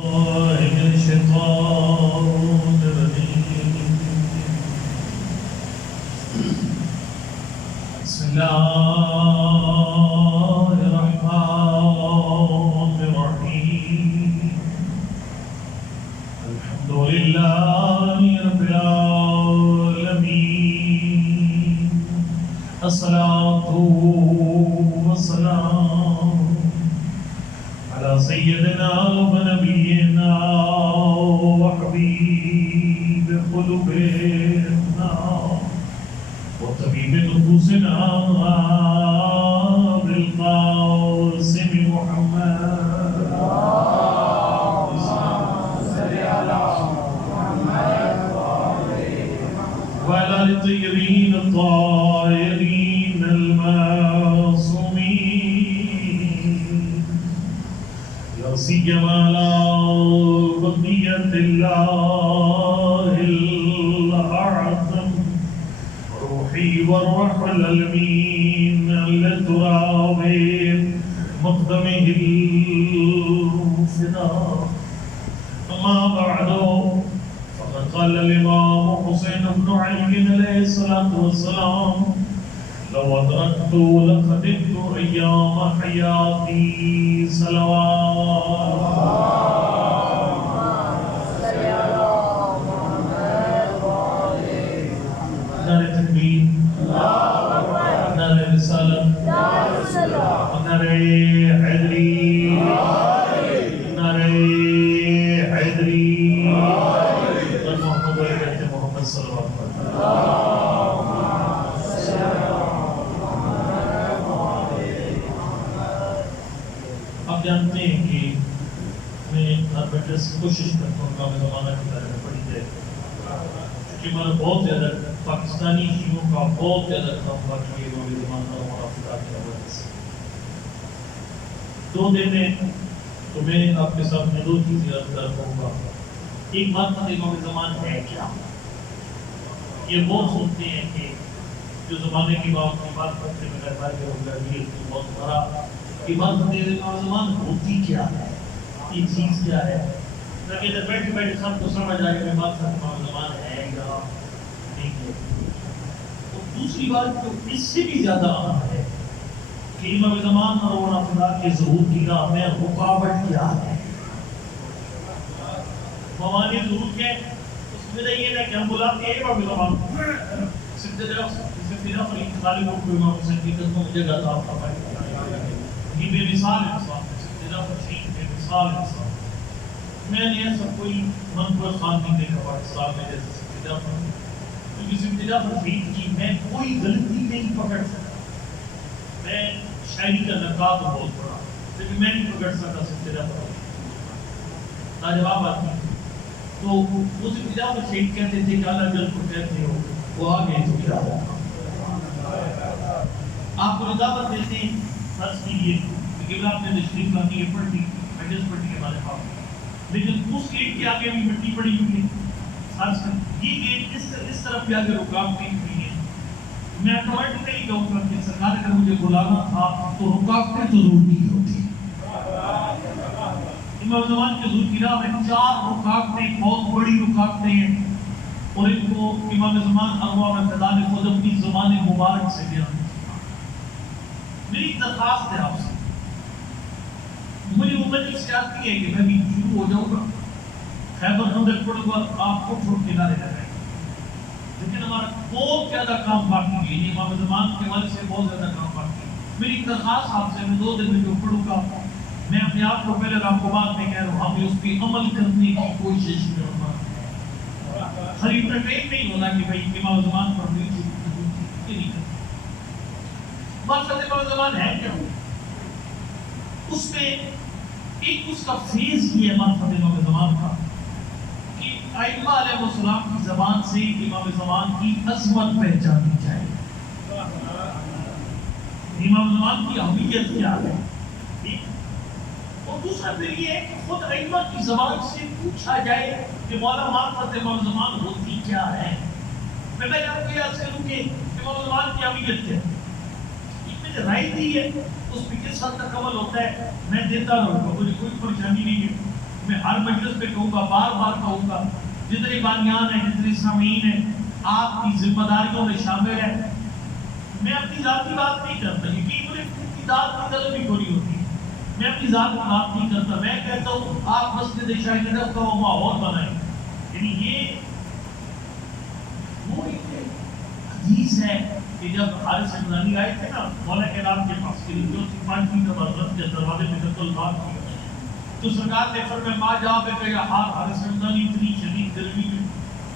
بسم الله الرحمن الرحيم الحمد لله رب العالمين الصلاة والسلام على سيدنا ونبينا وحبيب قلوبنا وطبيب نفوسنا بالقاسم محمد وعلى الطيبين الطاهرين المعصومين لا سيما على بقية الله الأعظم روحي والروح الأمين للتراب مقدمه الفداء. أما بعد فقد قال الإمام حسين بن علي عليه الصلاة والسلام لو أدركت لخدمت أيام حياتي صلوات. نعرہ تکبیر، نعرہ رسالت، نعرہ حیدری، نعرہ حیدری، اور محمد علیہ کہتے ہیں محمد صلی اللہ علیہ وسلم. آپ جانتے ہیں کہ میں ہر بیٹے سے کوشش کرتا ہوں کام زمانہ کے بارے میں پڑھی جائے کہ میں نے بہت زیادہ پاکستانی شیعوں کا بہت زیادہ کام باقی ہے وہ زمان کا مرافقات کی وجہ سے. 2 دن میں تو میں آپ کے سامنے 2 چیزیں عرض کر رہا ہوں. ایک بات امام زمان ہے کیا؟ یہ بہت سنتے ہیں کہ جو زمانے کی بات کرتے میں کہتا ہے کہ یہ بہت بڑا امام زمان ہوتی کیا ہے، یہ چیز کیا ہے، تاکہ ادھر بیٹھے بیٹھے سب کو سمجھ آئے کہ امام زمان ہے یا نہیں ہے. دوسری بات جو اس سے بھی زیادہ اہم ہے کہ امام زمان اور خدا کے ظہور کی راہ میں رکاوٹ کیا ہے. موانی ظہور کے اس میں یہ ہے کہ ہم بلاتے ہیں امام زمان سبتداء اور انتقالی کو امام حسین کی قدموں میں جگہ عطا فرمائے. یہ بے مثال انسان ہے، سبتداء اور شہید بے مثال انسان. میں نے ایسا کوئی منقول خان نہیں دیکھا پاکستان میں جیسے سبتداء پر، کیونکہ سبتداء پر شہید کی میں کوئی غلطی نہیں پکڑ سکتا. میں شاعری کا نقاد بہت بڑا لیکن میں نہیں پکڑ سکتا سبتداء پر لاجواب آدمی. تو وہ سبتداء پر شہید کہتے تھے کہ اللہ جل کو کہتے ہو وہ آگے تو کیا ہوگا. آپ کو رضاوت دیتے ہیں فرض کیجیے کہ آپ نے تشریف لاتی ہے پڑھ لی میڈس پڑھ کے بارے میں، لیکن اس گیٹ کے آگے بھی مٹی پڑی ہوئی ہے. یہ گیٹ اس طرف بھی آگے رکاوٹیں ہوئی ہیں. میں آٹومیٹکلی کہوں گا کہ سرکار اگر مجھے بلانا تھا تو رکاوٹیں تو ضرور کی ہوتی. امام زمان کے ظہور کی راہ میں 4 رکاوٹیں بہت بڑی رکاوٹیں ہیں، اور ان کو امام زمان ارواح میں فدا نے خود اپنی زبان مبارک سے بیان کیا. میری درخواست ہے آپ سے، مجھے وہ مجلس سے آتی ہے کہ میں بھی شروع ہو جاؤں گا، خیبر خندق پڑھوں گا، آپ کو چھوڑ کے نعرے لگائیں گے، لیکن ہمارا بہت زیادہ کام باقی ہے. یہ امام زمان کے حوالے سے بہت زیادہ کام باقی ہے. میری درخواست آپ سے، میں 2 دن میں جو پڑھوں گا میں اپنے آپ کو پہلے آپ کو بات میں کہہ رہا ہوں، ہمیں اس پہ عمل کرنے کی کوشش کرنا. ہر انٹرٹین نہیں ہونا کہ بھائی امام زمان پر نہیں کرنا. مقصد امام زمان ہے کیا؟ اس میں ایک اس کا فیض یہ ہے مقصد امام زمان کا کہ ائمہ علیہ السلام کی زبان سے امام زمان کی عظمت پہچانی جائے. امام زمان کی اہمیت کیا ہے. اور دوسرا پھر یہ ہے کہ خود ائمہ کی زبان سے پوچھا جائے کہ مولا معرفت امام زمان ہوتی کیا ہے. میں آپ کو یاد کروں کہ امام زمان کی اہمیت کیا ہے. رائے دی ہے اس پہ کس حد تک عمل ہوتا ہے میں دیتا رہوں گا، مجھے کوئی پریشانی نہیں ہے. میں ہر مجلس پہ کہوں گا، بار بار کہوں گا، جتنے بانیان ہیں، جتنے سامعین ہیں، آپ کی ذمہ داریوں میں شامل ہے۔ میں اپنی ذاتی بات نہیں کرتا، یقین مجھے کی ذات کی طلب بھی تھوڑی ہوتی ہے، میں اپنی ذات کی بات نہیں کرتا، میں کہتا ہوں آپ مسجد شاہد کا وہ ماحول بنائیں۔ یعنی یہ وہ ایک حدیث ہے کہ جب حارث حمدانی آئے تھے نا مولا کلام کے پاس کے جو 5 مسجد کے دروازے میں جب بات کیا تو سرکار نے فرمایا ما جا بے کہ حارث حمدانی اتنی شدید گرمی میں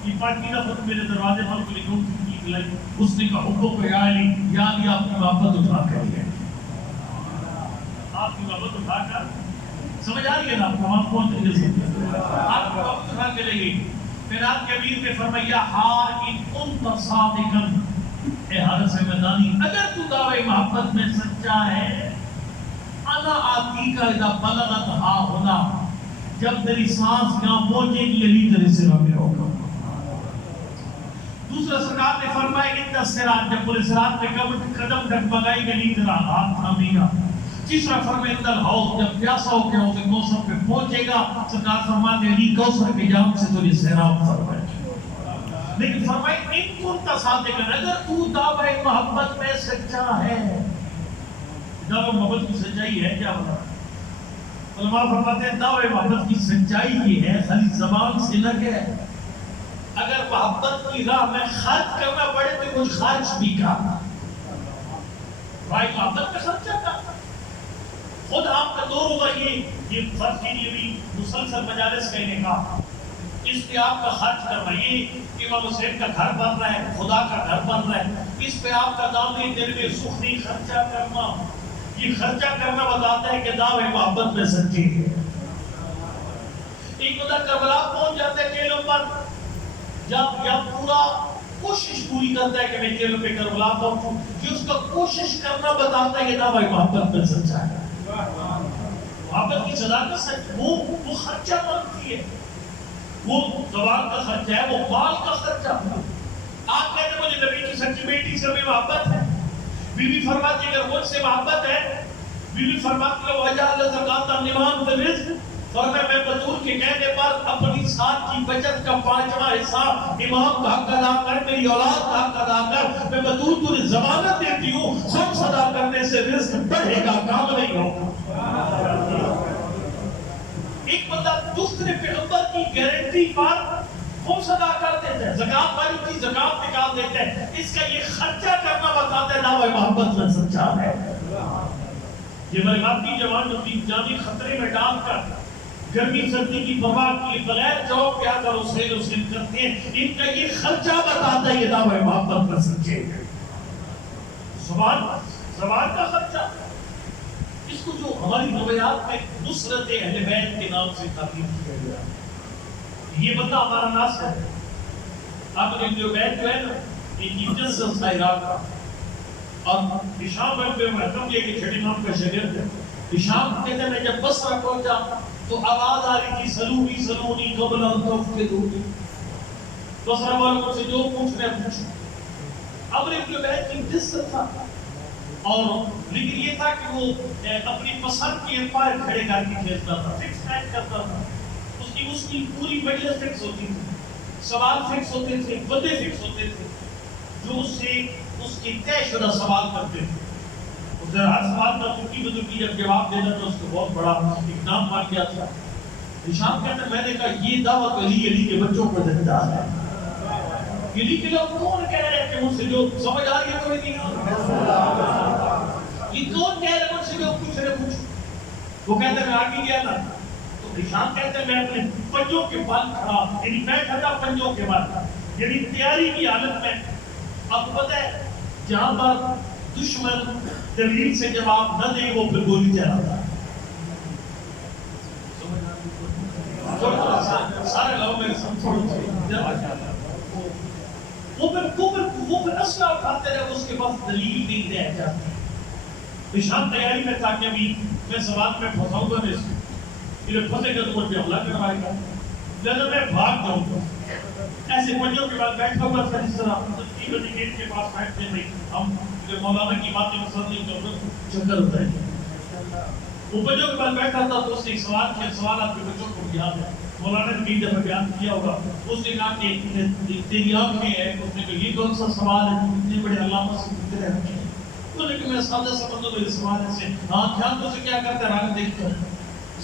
یہ 5 نفر میرے دروازے پر کوئی کون سی چیز لائی، اس نے کہا حبوں کو یا علی آپ کی محبت اٹھا کر لے، آپ کی محبت اٹھا کر، سمجھ آ رہی ہے نا آپ کو، آپ کون سے آپ کی محبت اٹھا کے لے گئی۔ پھر آپ کے امیر نے فرمایا ہار ان کنت صادقا، اے حارث حمدانی اگر تو دعوے محبت میں سچا ہے، انا آتی کا اذا بلغت ہا ہونا، جب تیری سانس یہاں پہنچے گی علی تیرے سرا میں ہوگا۔ دوسرا سرکار نے فرمایا ان الصراط، جب پورے صراط پہ قدم ڈگمگائے گی علی تیرا ہاتھ تھامے گا۔ تیسرا فرمایا ان الحوض، جب پیاسا ہو کے حوض کوثر پہ پہنچے گا، سرکار فرماتے ہیں علی کوثر کے جام سے تجھے سیراب فرمائے۔ لیکن فرمایا ان کنت صادقا، اگر تو دعوے محبت میں سچا ہے، دعوے محبت کی سچائی ہے کیا بتا؟ علماء فرماتے ہیں دعوے محبت کی سچائی یہ ہے خالی زبان سے نہ کہ اگر محبت کی راہ میں خرچ کرنا پڑے تو کچھ خرچ بھی کرنا، بھائی محبت کا خرچہ کرنا۔ خود آپ کا دور ہوگا یہ فرض کے لیے بھی مسلسل مجالس کا انعقاد، اس پہ آپ کا خرچ کرنا، یہ امام حسین کا گھر بن رہا ہے، خدا کا گھر بن رہا ہے، اس پہ آپ کا دامن دل میں سخنی خرچہ کرنا، یہ خرچہ کرنا بتاتا ہے کہ دعوے محبت میں سچی ہے۔ ایک بندہ کربلا پہنچ جاتا ہے کیلوں پر، جب پورا کوشش پوری کرتا ہے کہ میں کیلوں پہ کربلا پہنچوں، یہ اس کا کوشش کرنا بتاتا ہے کہ دعوے محبت میں سچا ہے۔ محبت کی صداقت سچ وہ خرچہ مانگتی ہے، وہ زبان کا خرچہ ہے، وہ مال کا خرچہ۔ آپ کہتے ہیں مجھے نبی کی سچی بیٹی سے بھی محبت ہے، بی بی فرماتی اگر مجھ سے محبت ہے، بی بی فرماتی ہے وجعل زکات النعمان فی الرزق، فرمایا میں بطول کے کہنے پر اپنی سال کی بچت کا 5واں حصہ امام کا حق ادا کر، میری اولاد کا حق ادا کر، میں بطول تجھے ضمانت دیتی ہوں خمس ادا کرنے سے رزق بڑھے گا، کام نہیں ہوگا۔ ایک بندہ دوسرے پیغمبر کی گارنٹی پر خمس ادا کر دیتا ہے، زکات والی چیز زکات نکال دیتا ہے، اس کا یہ خرچہ کرنا بتاتا ہے دعوے محبت میں سچا ہے۔ یہ ملکاتی جوان اپنی جانی خطرے میں ڈال کر گرمی سردی کی پرواہ کیے بغیر جواب کیا کر حسین کرتے ہیں، ان کا یہ خرچہ بتاتا ہے یہ دعوے محبت میں سچے ہیں۔ زبان کا خرچہ، اس کو جو ہماری روایات میں نصرت اہل بیت کے نام سے تعبیر کیا گیا، یہ بندہ ہمارا ناصر ہے۔ اب جو بیت جو ہے نا یہ جنس عراق کا، اور ہشام بن محکم یہ کہ چھٹی نام کا شاگرد ہے۔ ہشام کہتے ہیں میں جب بصرہ پہنچا تو آواز آ رہی تھی سلونی سلونی قبل ان تفقدونی، بصرہ والوں سے جو پوچھنا ہے پوچھو۔ اب ابن بیت کی جسد تھا، اور لیکن یہ تھا کہ وہ اپنی پسند کے امپائر کھڑے کر کے کھیلتا تھا، فکس میچ کرتا تھا، اس کی پوری مجلس فکس ہوتی تھی، سوال فکس ہوتے تھے، بندے فکس ہوتے تھے جو اس سے اس کی طے شدہ سوال کرتے تھے۔ ادھر ہر سوال کا ترکی بزرگی جب جواب دینا تو اس کو بہت بڑا اقدام مان گیا تھا۔ ہشام کہتے ہیں میں نے کہا یہ دعوت علی کے بچوں کو دیتا ہے، علی کے لوگ کون کہہ رہے ہیں کہ مجھ سے جو سمجھ آ رہی ہے کوئی نہیں، یہ کون کہہ رہے ہیں مجھ سے جو پوچھ رہے پوچھو۔ وہ کہتے ہیں میں آگے گیا نا تو ہشام کہتے ہیں میں اپنے پنجوں کے بل کھڑا، یعنی بیٹھا تھا پنجوں کے بل، یعنی تیاری کی حالت میں۔ اب پتہ ہے جہاں پر دشمن دلیل سے جواب نہ دے وہ پھر گولی چلاتا ہے۔ سارے لوگ میرے ساتھ وہ پھر اسلحہ اٹھاتے رہے، اس کے پاس دلیل نہیں رہ جاتی۔ ہشام تیاری میں تھا کہ ابھی میں سوال میں پھنساؤں گا، میرے پھنسے گا تو مجھ پہ حملہ کروائے گا، لہذا میں بھاگ جاؤں گا۔ ایسے پنجوں کے بعد بیٹھا ہوا تھا جس طرح تین گیٹ کے پاس بیٹھتے تھے ہم، مولانا کی باتیں پسند نہیں تو چکر ہوتا ہے۔ وہ بچوں کے پاس بیٹھا تھا تو اس نے ایک سوال کیا، سوال آپ کے بچوں کو بھی یاد ہے، مولانا نے کئی دفعہ بیان کیا ہوگا. اس نے کہا کہ تیری آنکھیں ہیں، اس نے کہا یہ کون سا سوال ہے، اتنے بڑے علامہ سے پوچھتے ہیں. انہوں نے کہا میں سادہ سا بندہ میرے سوال ہے سے آنکھوں سے کیا کرتا ہے، رنگ دیکھتا ہے.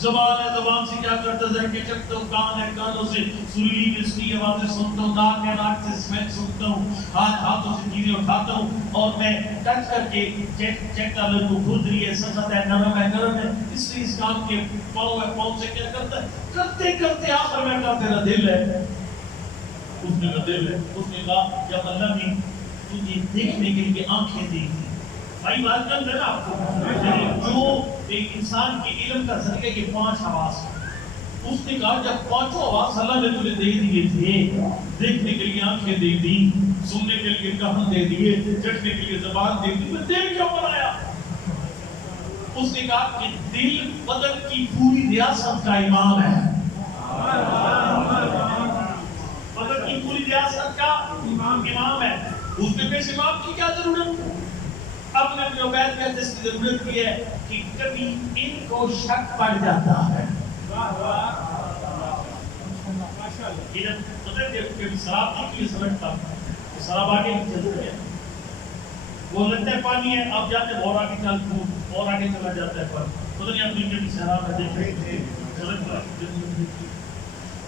زبان ہے، زبان سے کیا کرتا ہے، ذرا چکتا ہوں. کان ہے، کانوں سے سریلی مسری آوازیں سنتا ہوں. ناک ہے، ناک سے اسمیل سنتا ہوں. ہاتھ، ہاتھوں سے چیزیں اٹھاتا ہوں اور میں ٹچ کر کے چیک کر لیتا ہوں، کھردری ہے، سخت ہے، نرم ہے، نرم ہے. اس لیے اس کام کے پاؤں ہے، پاؤں سے کیا کرتا ہے، کرتے کرتے آخر میں کہا تیرا دل ہے. اس نے کہا دل ہے. اس نے کہا جب اللہ نے تجھے دیکھنے کے لیے آنکھیں دی تھی، بھائی بات کر رہے نا آپ کو، جو ایک انسان کے علم کا ذریعہ کے 5 حواس، اس نے کہا جب 5 حواس اللہ نے تجھے دے دیے تھے، دیکھنے کے لیے آنکھیں دے دی، سننے کے لیے کان دے دیے، چٹنے کے لیے زبان دے دی، تو دل کیوں بنایا؟ اس نے کہا کہ دل بدن کی پوری ریاست کا امام ہے. بدن کی پوری ریاست کا امام ہے. اس میں پیش امام کی کیا ضرورت ہے؟ اب نے جو بیت میں جس کی ضرورت کی ہے کہ کبھی ان کو شک پڑ جاتا ہے. شراب کی سمجھتا ہوں، شراب آگے چلتا ہے، وہ لگتا ہے پانی ہے، آپ جاتے ہیں اور آگے چلتے ہیں اور آگے چلا جاتا ہے، پر خود نہیں اپنی کبھی شراب ہے دیکھتے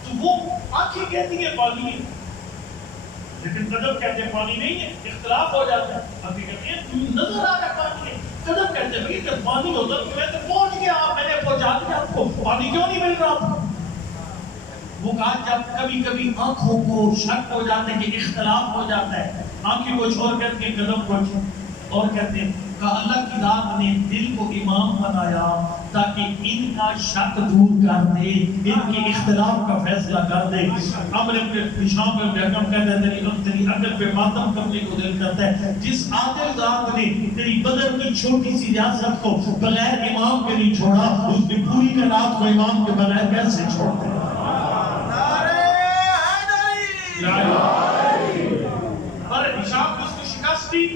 تو وہ آنکھیں کہتی ہے پانی ہے، لیکن قدم کہتے ہیں پانی نہیں ہے. اختلاف ہو جاتا ہے. ابھی کہتے ہیں نظر آ رہا پانی ہے، قدم کہتے ہیں کہ پانی ہوتا تو میں تو پہنچ گیا، میں نے پہنچا دیا آپ کو، پانی کیوں نہیں مل رہا تھا؟ وہ کہا جب کبھی کبھی آنکھوں کو شک ہو جاتے کہ اختلاف ہو جاتا ہے، آنکھیں کو چھوڑ کر کے قدم کو اور کہتے ہیں کہ اللہ کی ذات نے دل کو امام بنایا تاکہ ان کا شک دور کر دے، ان کے اختلاف کا فیصلہ کر دے. عمر بن ہشام بن حکم کہتے ہیں تیری عقل پہ ماتم کرنے کو دل کرتا ہے. جس عادل ذات نے تیری بدن کی چھوٹی سی ریاست کو بغیر امام کے نہیں چھوڑا، اس نے پوری کائنات کو امام کے بغیر کیسے چھوڑ دے؟ پر ہشام کو اس کو شکست دی.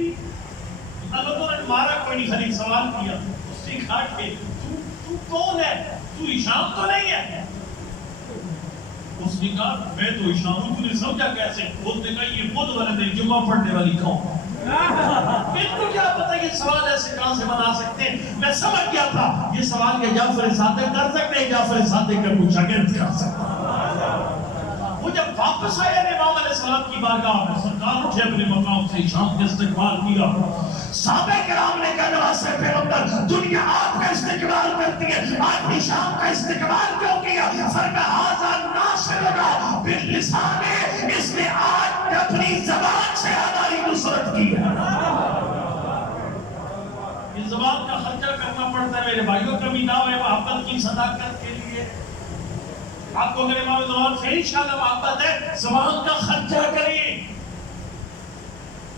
اللہ نے مارا کوئی نہیں، خالی سوال کیا. اس نے کہا کہ تو کون ہے؟ تو ہشام تو نہیں ہے. اس نے کہا میں تو ہشام ہوں. تو نے سمجھا کیسے؟ اس نے کہا یہ بدھ والے دن جمعہ پڑھنے والی قوم. ان کو کیا پتا یہ سوال ایسے کہاں سے بنا سکتے ہیں؟ میں سمجھ گیا تھا یہ سوال کہ جعفر صادق کر سکتے ہیں، جعفر صادق کا کچھ شاگرد کر سکتا. وہ جب واپس آئے امام علیہ السلام کی بارگاہ میں، سرکار اٹھے اپنے مقام سے، ہشام کا استقبال کیا. صحابہ کرام نے کہا نواسے پیغمبر دنیا آپ کا استقبال کرتی ہے، آپ ہشام کا استقبال کیوں کیا؟ فرمایا ھذا ناصر لنا باللسان، اس نے آج اپنی زبان سے ہماری نصرت کی ہے. اس زبان کا خرچہ کرنا پڑتا ہے میرے بھائیوں. کبھی دعوے محبت کی صداقت کے لیے آپ کو اگر امام زمان سے انشاءاللہ محبت ہے، زبان کا خرچہ کریں.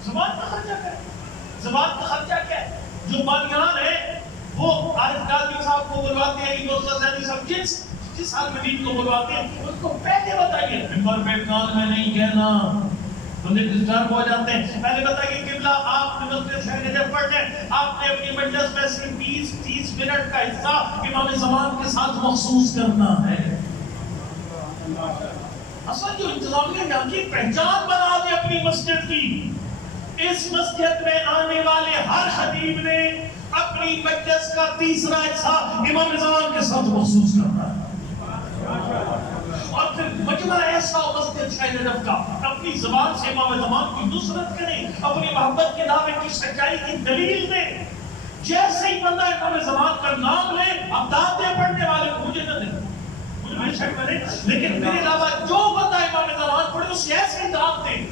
زبان کا خرچہ کریں. زبان کا خرچہ کیا ہے؟ جو بانیان ہے وہ عارف قادری صاحب کو بلواتے ہیں، دوستہ زیدی صاحب جس حال مدین کو بلواتے ہیں، اس کو پہلے بتائیے ممبر پہ کان میں نہیں کہنا، بندے ڈسٹرب ہو جاتے ہیں. پہلے بتائیے قبلہ آپ نے مسجد شہر جب پڑھنے، آپ نے اپنی مجلس میں صرف 20-30 منٹ کا حصہ امام زمان کے ساتھ مخصوص کرنا ہے. اصل جو انتظامیہ یہاں کی پہچان بنا دے اپنی مسجد کی. اس مسجد میں آنے والے ہر خطیب نے اپنی مجلس کا تیسرا حصہ امام زمان کے ساتھ مخصوص کرنا ہے. اور پھر مجمع ایسا مسجد شاہ نجف کا اپنی زبان سے امام زمان کی نصرت کریں، اپنی محبت کے دعوے کی سچائی کی دلیل دیں. جیسے ہی بندہ امام زمان کا نام لے، اب داد دے پڑھنے والے کو مجھے نہ دیں، مجھے میں شک کریں، لیکن میرے علاوہ جو بندہ امام زمان پڑھے اسے ایسے داد دیں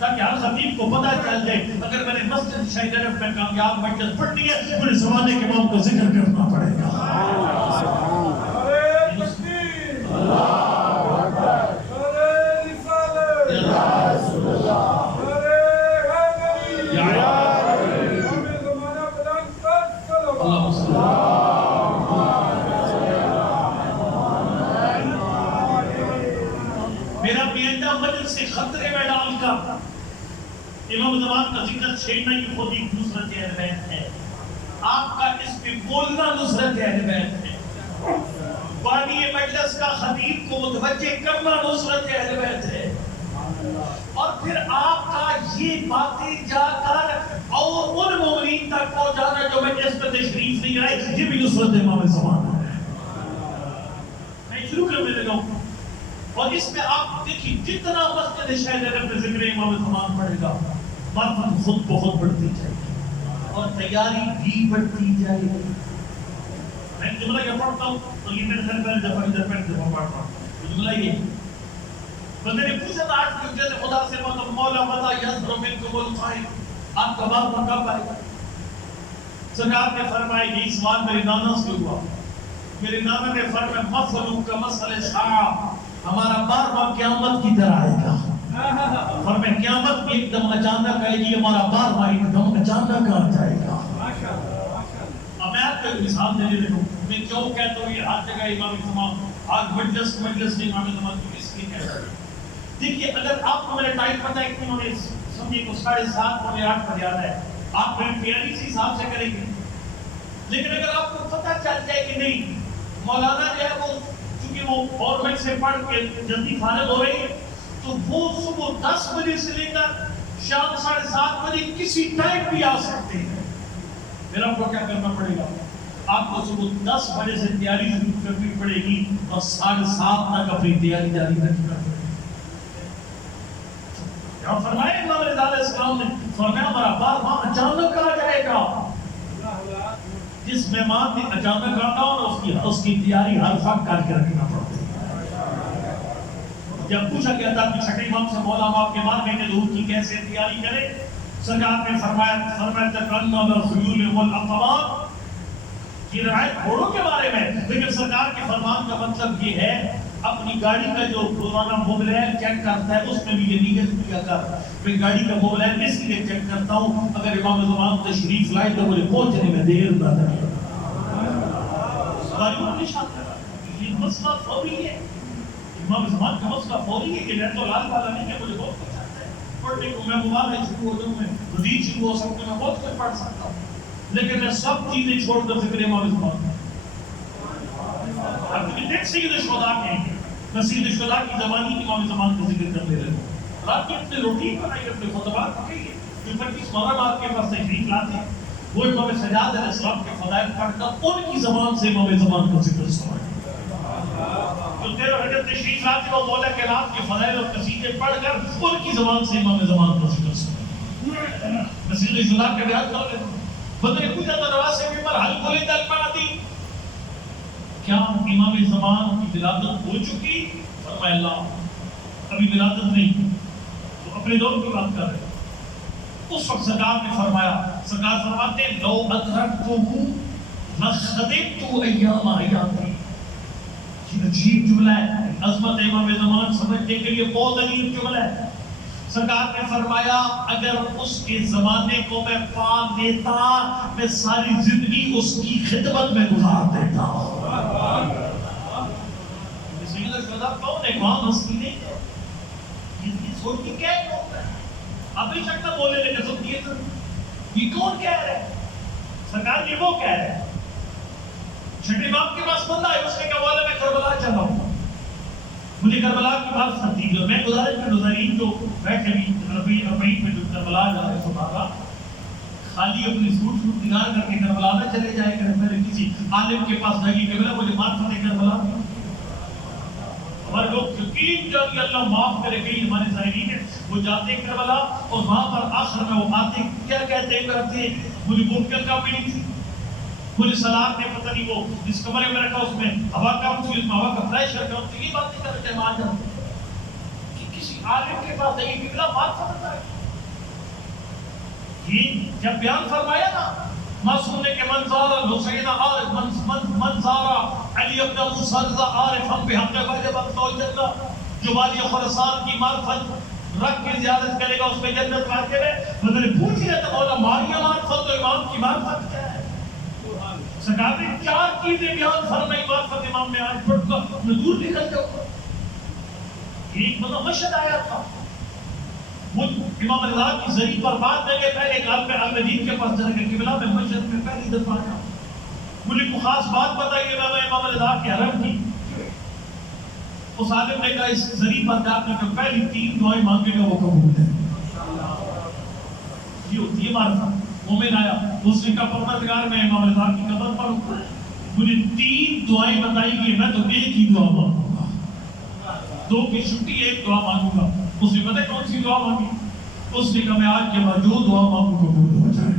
تاکہ ہر خطیب کو پتہ چل جائے اگر میں نے مسجد شاہ نجف میں کامیاب مجلس پڑھنی ہے، پورے زمانے کے امام کو ذکر کرنا پڑے گا. میرا بیندہ مجلس سے خطرے میں ڈال کر امام زمان کا ذکر چھیڑنا یہ خود ایک دوسرا چہر بیت ہے. آپ کا اس پہ بولنا نصرت اہل بیت ہے، بانی مجلس کا خطیب کو متوجہ کرنا نصرت اہل بیت ہے، اور پھر آپ کا یہ باتیں جا کر اور ان مومنین تک پہنچانا جو مجلس پر تشریف نہیں آئے، یہ بھی نصرت امام زمان ہے۔ میں شروع کرنے لگا ہوں، اور اس میں آپ دیکھیں جتنا مسجد شہید عرب میں ذکر امام زمان پڑھے گا، معرفت خود بہت بڑھتی جائے گی اور تیاری بھی بڑھتی جائے گی۔ میں جملہ یہ پڑھتا ہوں تو یہ میرے سر پہلے دفعہ ادھر پہلے دفعہ پڑھتا ہوں، جملہ یہ بندے نے پوچھا تھا آج بھی جیسے خدا سے مطلب مولا متا یذر منکم القائم، آپ کا بار کب آئے گا؟ سرکار نے فرمایا یہ سوال میرے نانا سے ہوا، میرے نانا نے فرمایا مثل کا مثل ساعہ، ہمارا بار بار قیامت کی طرح آئے گا۔ فرمایا قیامت بھی ایک دم اچانک آئے گی، ہمارا بار بار ایک دم اچانک آ جائے گا۔ اب میں آپ کو ایک مثال دینے لگوں، میں کیوں کہتا ہوں یہ ہر جگہ امام زمان، آج مجلس امام زمان کی اس لیے کہتا ہوں۔ دیکھیے اگر آپ کو میرا ٹائم پتہ ہے کہ انہوں نے سمجھے کو 7:30 پونے 8 پر یاد ہے، آپ میری تیاری اسی حساب سے کریں گے، لیکن اگر آپ کو پتہ چل جائے کہ نہیں مولانا جو ہے وہ چونکہ وہ گورنمنٹ سے پڑھ کے جلدی فارغ ہو رہی ہے تو وہ صبح 10 بجے سے لے کر شام 7:30 بجے کسی ٹائم بھی آ سکتے ہیں، پھر آپ کو کیا کرنا پڑے گا؟ آپ کو صبح 10 بجے سے تیاری شروع کرنی پڑے گی اور 7:30 تک اپنی تیاری جاری رکھنا پڑے گی۔ فرمایا امام رضا علیہ السلام نے فرمایا ہمارا بار بار اچانک آ جائے گا۔ جس مہمان نے اچانک آنا اور اس کی تیاری ہر وقت کر کے رکھنا پڑتی ہے۔ جب پوچھا گیا تھا کہ چھٹے امام سے مولا آپ کے بعد میں ظہور کی کیسے تیاری کرے، سرکار نے فرمایا تکرنا بالخیول والعقبات، یہ روایت گھوڑوں کے بارے میں، لیکن سرکار کے فرمان کا مطلب یہ ہے اپنی گاڑی کا جو روزانہ موبائل چیک کرتا ہے اس میں بھی یہ نیت کیا کر میں گاڑی کا موبائل اس لیے چیک کرتا ہوں اگر امام زمان تشریف لائے تو مجھے پہنچنے میں دیر نہ لگے۔ یہ مسئلہ فوری ہے، امام زمان کا مسئلہ فوری ہے کہ میں تو لال والا نہیں ہے، مجھے بہت کچھ آتا ہے پڑھنے کو، میں مبارک شروع ہو جاؤں، میں مزید شروع ہو سکتا ہوں، میں بہت کچھ پڑھ سکتا ہوں، لیکن میں سب چیزیں چھوڑ کر ذکر امام زمان سید الشہداء کہیں میں سید الشہداء کی زبانی امام زمان کا ذکر کر لے رہے ہوں۔ رات کی اپنے روٹین بنائی، اپنے خطبات پکیے، جو 25 محرم آپ کے پاس تشریف لاتے ہیں وہ امام سجاد علیہ السلام کے فضائل پڑھ کر ان کی زبان سے امام زمان کا ذکر سنائیں۔ جو 13 رجب تشریف لاتے وہ مولا کائنات کے فضائل اور قصیدے پڑھ کر ان کی زبان سے امام زمان کا ذکر سنائیں۔ میں سید الشہداء کا بیان کر لیتا ہوں۔ بندے نے پوچھا تھا نواز سے پر حل کھولے تل پڑھاتی، کیا امام زمان کی ولادت ہو چکی؟ فرمایا اللہ ابھی ولادت نہیں، تو اپنے دور کی بات کر رہے ہیں۔ اس وقت سرکار نے فرمایا، سرکار فرماتے ہیں لو ادرکتہ لخدمت ایام حیاتی، یہ عجیب جملہ ہے، عظمت امام زمان سمجھنے کے لیے بہت عجیب جملہ ہے۔ سرکار نے فرمایا اگر اس کے زمانے کو میں پا لیتا میں ساری زندگی اس کی خدمت میں گزار دیتا۔ سید الشہداء کون ہے؟ کون ہستی نہیں ہے، یہ سوچ کے کیا ہوتا ہے؟ اب بھی شکل بولے لیکن سب یہ کون کہہ رہے ہیں؟ سرکار یہ وہ کہہ رہے ہیں۔ چھٹے باپ کے پاس بندہ ہے، اس نے کہا والا میں کربلا چلا ہوں، مجھے کربلا کی بات سمجھی جو میں گزارش میں نظرین جو بیٹھے بھی ربیع میں جو کربلا جا رہے صحابہ خالی اپنی سوٹ نگار کر کے کربلا نہ چلے جائے کہ میں کسی عالم کے پاس جائے کہ مجھے معرفت کربلا ہمارے لوگ یقین جاتی اللہ معاف کرے گئی ہمارے ظاہرین ہیں وہ جاتے کربلا اور وہاں پر آخر میں وہ آتے کیا کہتے کرتے مجھے بوٹکل کا بھی نہیں تھی، مجھے سلاد نے پتہ نہیں وہ جس کمرے میں رکھا اس میں ہوا کم تھی، اس میں ہوا کا پریشر کم تھی، یہ باتیں کر رہے مان جاتے کہ کسی عالم کے پاس جائیے کہ بلا بات سمجھتا ہے۔ یہ جب بیان فرمایا نا معصوم نے کہ منظار الحسین عارف منظار علی ابن موسیٰ رضا عارف ہم پہ حق وجبت تو جنہ جو والی خراسان کی معرفت رکھ کے زیارت کرے گا اس میں جنت واجب ہے۔ میں نے پوچھ لیا تھا مولا ماریا معرفت تو امام کی معرفت کیا ہے؟ سرکار نے 4 چیزیں بیان فرمائی معرفت امام میں، آج پڑھ کر میں دور نکل جاؤں۔ ایک مشہد آیا تھا وہ امام رضا کی ذریع پر بات دیں گے پہلے کال پہ المجید کے پاس چلے گئے قبلہ میں مشرق میں پہلی دفعہ آیا مجھے کو خاص بات بتائیے میں امام رضا کے حرم کی اس عالم نے کہا اس ذریع پر جا کر جو پہلی 3 دعائیں مانگے گا وہ قبول ہے یہ ہوتی ہے معرفت مومن آیا اس نے کہا پروردگار میں امام رضا کی قبر پر مجھے 3 دعائیں بتائی گئی میں تو ایک ہی دعا مانگوں گا 2 کی چھٹی 1 دعا مانگوں گا اس نے پتہ کون سی دعا مانگی اس نے کہا میں آج کے بعد جو دعا مانگوں قبول ہو جائے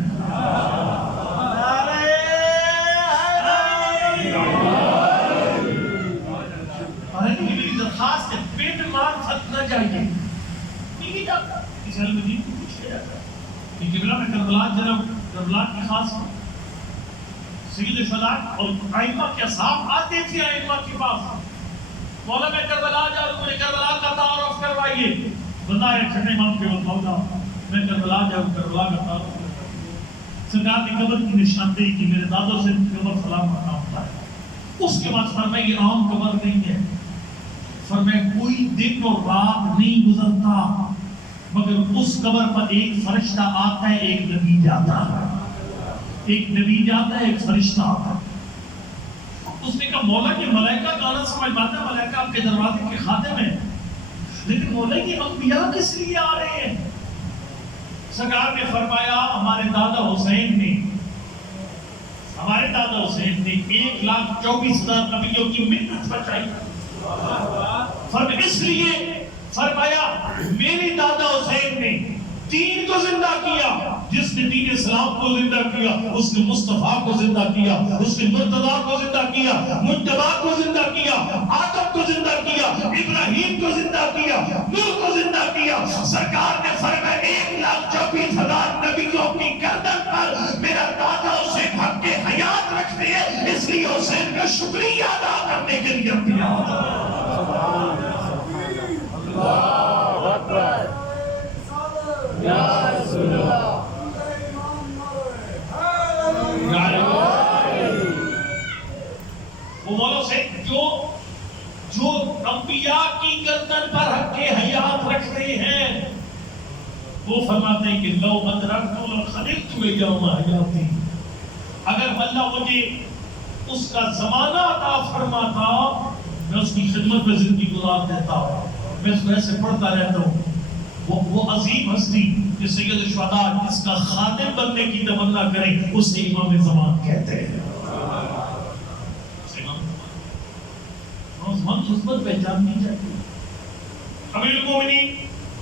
میری درخواست ہے پیٹ مان سک نہ جائیے نہیں جاتا اس المجید کو پوچھے جاتا ہے کہ قبلہ میں کربلا کی خاص سید شہداء اور ائمہ کے اصحاب آتے تھے ائمہ کے پاس مولا میں کربلا جا رہا ہوں مجھے کربلا کا تعارف کروائیے بتایا چھٹے امام کے مولا میں کربلا جا رہا ہوں کربلا کا تعارف سرکار نے قبر کی نشاندہی کی میرے دادوں سے قبر سلام کرنا ہوتا ہے اس کے بعد فرمایا یہ عام قبر نہیں ہے فرمایا کوئی دن اور رات نہیں گزرتا مگر اس قبر پر ایک فرشتہ آتا ہے ایک نبی جاتا ہے ایک نبی جاتا ہے ایک فرشتہ آتا ہے اس نے کہا مولا کہ ملائکہ کانا سمجھ پاتا ہے ملائکہ آپ کے دروازے کے خادم ہیں لیکن مولا کہ انبیاء کس لیے آ رہے ہیں سرکار نے فرمایا ہمارے دادا حسین نے 1,24,000 نبیوں کی منت بچائی فرمایا اس لیے فرمایا میرے دادا حسین نے دین کو زندہ کیا جس نے دین اسلام کو زندہ کیا اس نے مصطفیٰ کو زندہ کیا اس نے مرتضیٰ کو زندہ کیا مجتبیٰ کو زندہ کیا آدم کو زندہ کیا ابراہیم کو زندہ کیا نوح کو زندہ کیا سرکار نے فرمایا 1,24,000 نبیوں کی گردن پر میرا دادا حسین حق کے حیات رکھتے ہیں اس لیے حسین کا شکریہ ادا کرنے کے لیے انبیاء اللہ اکبر یا رسول اللہ وہ مولا سے جو انبیاء کی گردن پر حق کے حیات رکھتے ہیں وہ فرماتے ہیں کہ لو ادرکت لخلقت یوم حیاتی اگر اللہ مجھے اس کا زمانہ عطا فرماتا میں اس کی خدمت میں زندگی گزار دیتا میں اس کو ایسے پڑھتا رہتا ہوں وہ عظیم ہستی جو سید الشہداء جس کا خادم بننے کی تمنا کرے اسے امام زمان کہتے ہیں زمان خدمت پہچاننی چاہیے امیر المومنین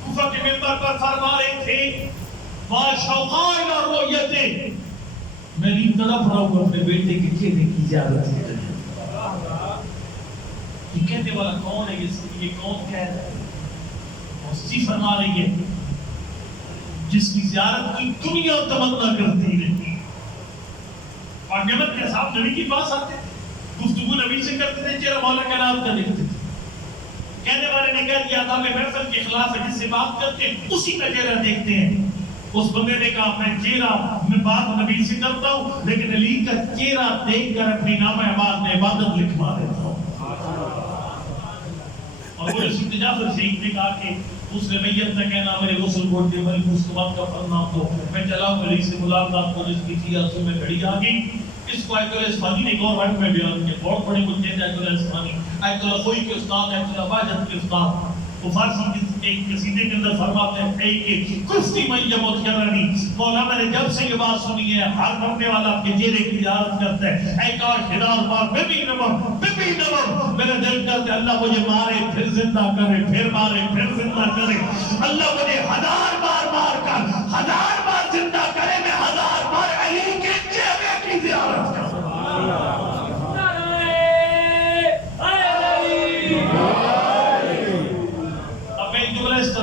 کوفہ کے منبر پر فرما رہے تھے واشوقا الی رؤیتہ میری طرف رہا ہوں اپنے بیٹے کے چہرے کی اجازت ہے یہ کہنے والا کون ہے یہ کون کہہ رہا ہے موسیقی فرما رہی ہے جس کی زیارت کی دنیا تمنا کرتی رہتی اور نعمت کے صاحب نبی کے پاس آتے گفتگو نبی سے کرتے تھے چہرہ مولا کا نام کا دیکھتے تھے کہنے والے نے کہہ دیا تھا میں محفل کے خلاف ہے جس سے بات کرتے ہیں اسی کا چہرہ دیکھتے ہیں اس بندے نے کہا میں چہرہ میں بات نبی سے کرتا ہوں لیکن علی کا چہرہ دیکھ کر اپنی نام اعمال میں عبادت لکھوا دیتا ہوں اور وہ رسول جعفر شہید نے کہا کہ اس نے میت نے کہنا میرے غسل کو دے میری مستقبل کا فرمان دو میں چلا ہوں علی سے ملاقات کو جس کی تھی آنسو میں کھڑی آ گئی اس کو ایت اللہ اسفانی نے گورنمنٹ میں بیان کیا بہت بڑے مجھے ایت اللہ اسفانی ایت اللہ خوئی کے استاد ایت اللہ واجد کے استاد وہ فارسی کے ایک قصیدے کے اندر فرماتے ہیں کہ کفتی من یموت یرانی مولا میں نے جب سے یہ بات سنی ہے ہر مرنے والا آپ کے چہرے کی زیارت کرتا ہے اے کاش ہزار بار ببی نمر میرا دل کرتا ہے اللہ مجھے مارے پھر زندہ کرے پھر مارے پھر زندہ کرے اللہ مجھے ہزار بار مار کر ہزار بار زندہ کرے میں ہزار بار علی کے چہرے کی زیارت کروں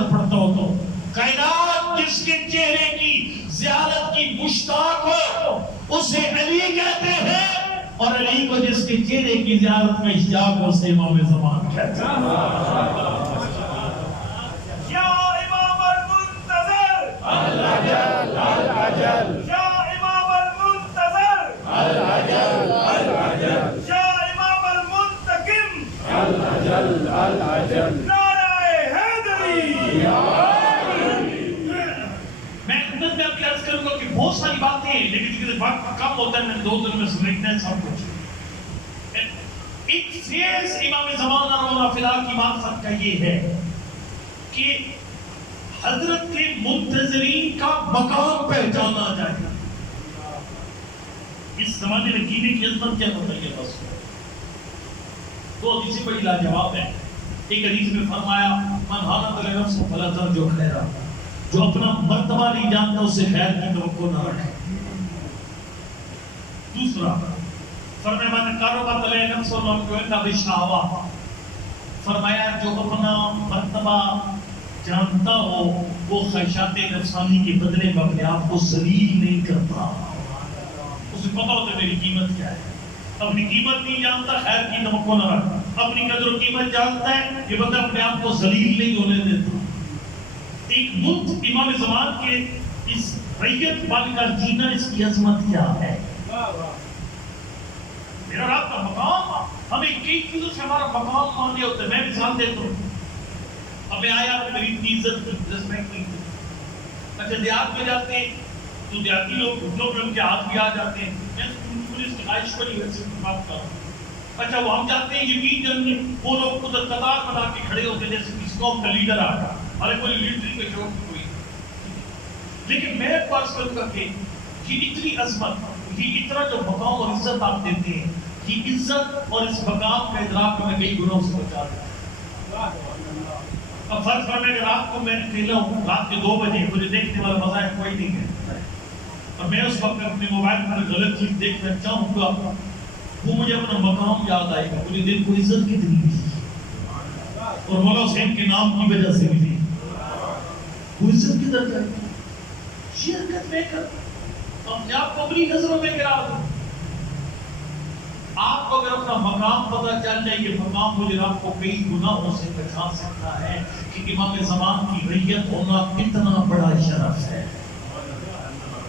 پڑھتا ہو تو کائنات جس کے چہرے کی زیارت کی مشتاق ہو اسے علی کہتے ہیں اور علی کو جس کے چہرے کی زیارت میں اشتیاق ہو اسے امام زمان کہتے ہیں یا امام المنتظر العجل العجل یا امام المنتظر العجل العجل یا امام المنتقم العجل العجل چونکہ وقت کم ہوتا ہے، میں 2 دن میں سمیٹنا ہے سب کچھ. ایک فیض امام زمان رحمہ اللہ کی معرفت کا یہ ہے کہ حضرت کے منتظرین کا مقام پہچانا جائے. اس زمانے میں کینے کی عظمت کیا بتائیے بس. 2 حدیثیں بڑی لاجواب ہیں. ایک حدیث میں فرمایا من حانت لنفس فلا ترجو خیرا، جو اپنا مرتبہ نہیں جانتا اس سے خیر کی توقع نہ رکھے. دوسرا فرمایا من قربت لنفس فلا بشہوا، فرمایا جو اپنا مرتبہ جانتا ہو وہ خواہشات نفسانی کے بدلے میں اپنے آپ کو ذلیل نہیں کرتا. اسے پتا ہوتا ہے میری قیمت کیا ہے. اپنی قیمت نہیں جانتا، خیر کی توقع نہ رکھتا. اپنی قدر و قیمت جانتا ہے، یہ بندہ اپنے آپ کو ذلیل نہیں ہونے دیتا. ایک ملک امام زمان کے اس ریت بن کر جینا، اس کی عظمت کیا ہے. میرا رات کا مقام، ہمیں کئی چیزوں سے ہمارا مقام مانے ہوتے ہیں. میں مثال دیتا ہوں. اب میں آیا میری اتنی عزت رسپیکٹ نہیں تھی. اچھا دیہات میں جاتے ہیں تو دیہاتی لوگ ان کے ہاتھ بھی آ جاتے ہیں. میں پولیس کی خواہش پر ہی ویسے بات کر رہا ہوں. اچھا وہ ہم جاتے ہیں یقین جن وہ لوگ ادھر قطار بنا کے کھڑے ہوتے جیسے کسی قوم کا لیڈر آ رہا. ارے کوئی لیڈری کا شوق کوئی. لیکن میں پاس کر کے یہ اتنی عظمت، یہ اتنا جو مقام اور عزت آپ دیتے ہیں، یہ عزت اور اس مقام کا ادراک میں کئی گناہوں سے بچا دیتا. اب فرض کرنے کہ رات کو میں اکیلا ہوں، رات کے 2 بجے، مجھے دیکھنے والا مزہ ہے کوئی نہیں ہے، اور میں اس وقت اپنے موبائل پر غلط چیز دیکھنا چاہوں گا، وہ مجھے اپنا مقام یاد آئے گا. مجھے دل کو عزت کتنی ملی اور مولا حسین کے نام کی وجہ سے ملی. وہ عزت کدھر جائے گی؟ شرکت میں کر اپنے آپ کو اپنی نظروں میں گرا دو. آپ کو اگر اپنا مقام پتہ چل جائے کہ مقام مجھے آپ کو کئی گناہوں سے بچا سکتا ہے کہ امام زمان کی ریت ہونا کتنا بڑا شرف ہے.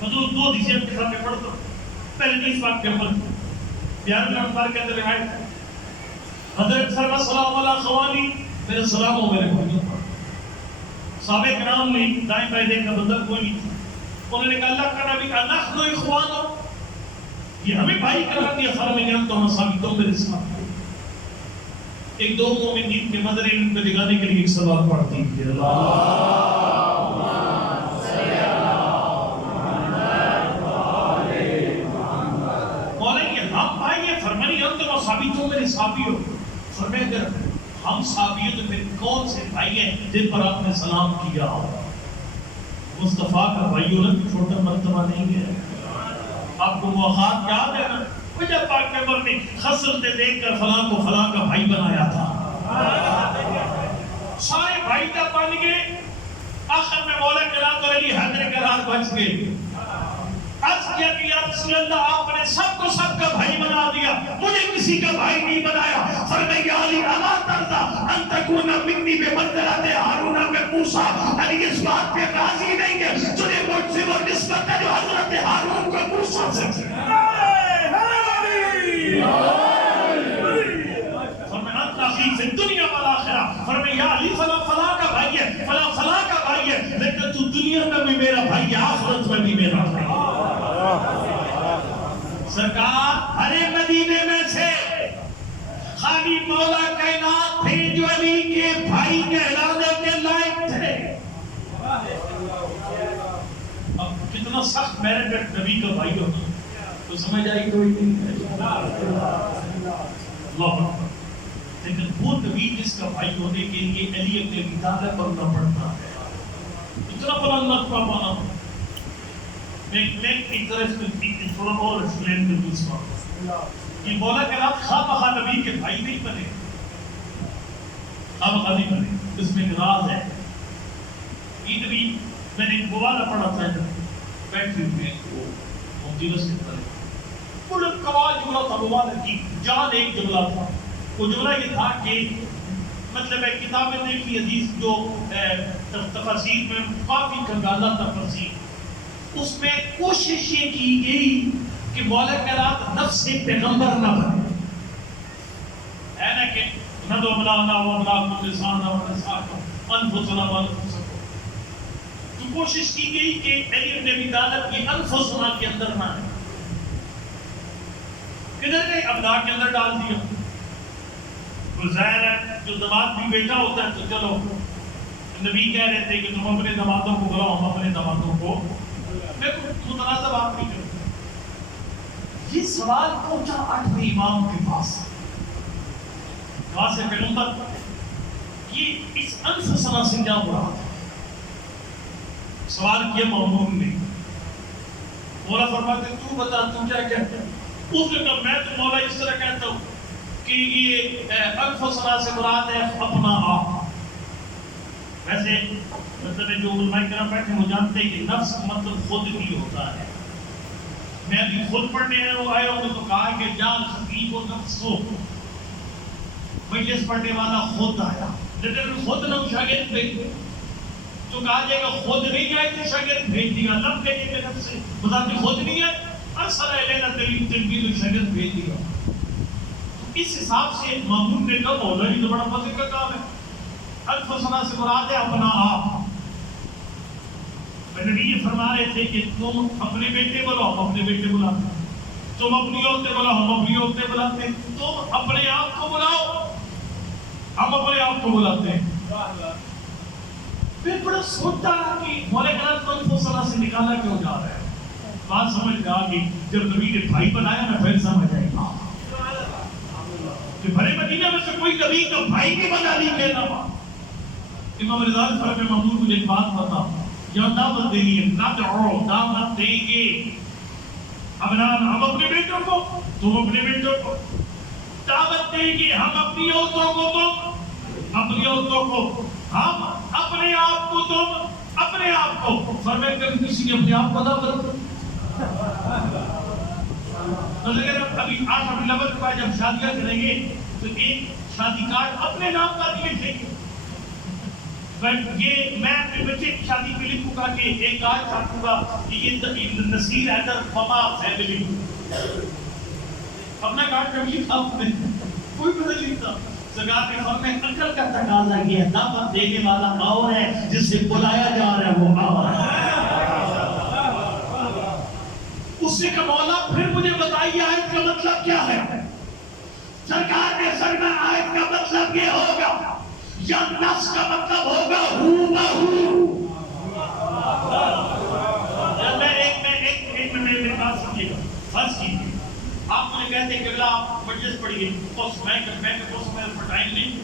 حضور 2 حدیثیں کے ساتھ پڑھتا ہوں. پہلے 30 بات کے عمل بیان میں انبار کے اندر روایت ہے. حضرت فرما سلام علیہ خوانی، میرے سلام ہو میرے بھائیوں پر. صحابہ کرام نے دائیں بائیں دیکھا بندہ کوئی نہیں تھا. انہوں نے کہا اللہ کا نبی کا نحن اخوانو، یہ ہمیں بھائی قرار دیا. فرما میں جانتا ہوں صحابی تو میرے ساتھ. ایک 2 مومنین کے مدر علم کو جگانے کے لیے ایک سوال پڑھتی ہے. صحابی تو میرے صحابی ہو. فرمایا اگر ہم صحابی ہیں تو پھر کون سے بھائی ہیں جن پر آپ نے سلام کیا ہو؟ مصطفیٰ کا بھائی ہونا چھوٹا مرتبہ نہیں ہے. آپ کو مواخات یاد ہے نا؟ وہ جب پاک پیغمبر نے خصلتیں دیکھ کر فلاں کو فلاں کا بھائی بنایا تھا. سارے بھائی کا بن گئے. آخر میں مولا کرام علی حیدر کے رات بچ گئے. عرض کیا کہ یا رسول اللہ آپ نے سب کو سب کا بھائی بنا دیا، مجھے کسی کا بھائی نہیں بنایا. فرمایا یا علی الا ترضى ان تكون مني بمنزلة هارون وموسى. علی اس بات پہ راضی نہیں ہے تجھے مجھ سے وہ نسبت ہے جو حضرت ہارون کو موسیٰ سے تھی. فرمایا انت اخی فی الدنیا والآخرہ. فرمایا یا علی فلاں فلاں کا بھائی ہے، فلاں فلاں کا بھائی ہے، لیکن تو دنیا میں بھی میرا بھائی ہے، آخرت میں بھی میرا بھائی ہے. سرکار ہرے مدینے میں سے خالی مولا کائنات تھے جو علی کے بھائی کہلانے کے لائق تھے. اب کتنا سخت میرٹ نبی کا بھائی ہوتا تو سمجھ آئی کوئی نہیں. لیکن وہ نبی جس کا بھائی ہونے کے لیے علی ابن ابی طالب بننا پڑتا ہے. اتنا بڑا مرتبہ پانا. میں ایک طرح سے تھوڑا اور ایکسپلین کر دوں اس بات. یہ مولا کے رات خواہ مخواہ نبی کے بھائی نہیں بنے، خواہ مخواہ نہیں بنے. اس میں ایک راز ہے. یہ نبی میں نے ایک موالا پڑھا تھا بیٹری میں مجلس کے طرح بڑا کمال جملہ تھا. موالا کی جان ایک جملہ تھا. وہ جملہ یہ تھا کہ مطلب ہے کتابیں دیکھی حدیث جو تفسیر میں کافی کنگالہ تفسیر، اس میں کوشش یہ کی گئی کہ مولا کائنات نفس پیغمبر نہ بنے. ہے نا کہ ندو املانا و املاکم لسانا و لساکم انفسنا و انفسکم. تو کوشش کی گئی کہ علی ابن ابی طالب کی انفسنا کے اندر نہ ہے. ادھر نہیں ابنا کے اندر ڈال دیا. تو ظاہر ہے جو دماد بھی بیٹا ہوتا ہے تو چلو نبی کہہ رہے تھے کہ تم اپنے دمادوں کو بلاؤ, ہم اپنے دمادوں کو. میں متنازع بات نہیں کروں. یہ سوال پہنچا 8ویں امام کے پاس. وہاں سے پیغمبر یہ اس انفسنا سے کیا مراد ہے؟ سوال کیا مامون نے. مولا فرماتے تو بتا تو کیا کہتے ہیں؟ اس نے کہا میں تو مولا اس طرح کہتا ہوں کہ یہ انفسنا سے مراد ہے اپنا آپ. ویسے مطلب جو علماء کرام بیٹھے وہ جانتے ہیں کہ نفس مطلب خود بھی ہوتا ہے. میں ابھی خود پڑھنے آیا ہوں تو کہا کہ جان خطیب و نفس ہو, مجلس پڑھنے والا خود آیا. لیکن خود نہ شاگرد بھیج تو کہا جائے گا خود نہیں آئے تو شاگرد بھیج دیا. لب بھیجے کے نفس سے بتاتے خود نہیں ہے ارسل الینا تلمیذ شاگرد بھیج دیا. اس حساب سے مامون نے کہا مولا جی تو بڑا مزے کا کام ہے. انفسنا سے مراد ہے اپنا آپ. نبی یہ فرما رہے تھے کہ تم اپنے بیٹے بلاؤ, ہم اپنے بیٹے بلاتے ہیں. تم اپنی عورتیں بلاؤ, ہم اپنی عورتیں بلاتے ہیں. تم اپنے آپ کو بلاؤ, ہم اپنے آپ کو بلاتے ہیں. پھر بڑا سوچتا کہ مولا کرام کو انفسنا سے نکالا کیوں جا رہا ہے. بات سمجھ میں آ گئی. جب نبی نے بھائی بنایا نا پھر سمجھ آئی کہ بھلے مدینہ میں سے کوئی نبی کا بھائی بھی بنا نہیں کہنا. امام رضا فرق مامون مجھے ایک بات بتا, یا دعوت دینی ہے, ندعو دعوت دیں گے ابنان ہم اپنے بیٹوں کو, تم اپنے بیٹوں کو. دعوت دیں گے ہم اپنی عورتوں کو, تم اپنی عورتوں کو, ہم اپنے آپ کو, تم اپنے آپ کو. فرمایا کبھی کسی نے اپنے آپ کو دعوت لیکن ابھی آج اپنی لبت کے بعد جب شادیاں کریں گے تو ایک شادی کارڈ اپنے نام کا لکھیں گے. یہ میں اپنے بچے کی شادی پہ لکھوں گا کہ ایک کارڈ چھاپوں گا کہ یہ نصیر حیدر فما فیملی. اپنا کارڈ کبھی لکھا کوئی پتہ نہیں تھا. سرکار کے فرمان میں عقل کا تقاضا یہ ہے, دعوت دینے والا اور ہے, جس سے بلایا جا رہا ہے وہ اور ہے. اس نے کہا مولا پھر مجھے بتائیے آیت کا مطلب کیا ہے. سرکار نے فرمایا آیت کا مطلب یہ ہوگا یا نفس کا مطلب ہوگا ہو بہو. ایک میری بات سمجھیے گا. فرض کیجیے آپ مجھے کہتے ہیں کہ اللہ آپ مجلس پڑھیے, اس میں ٹائم نہیں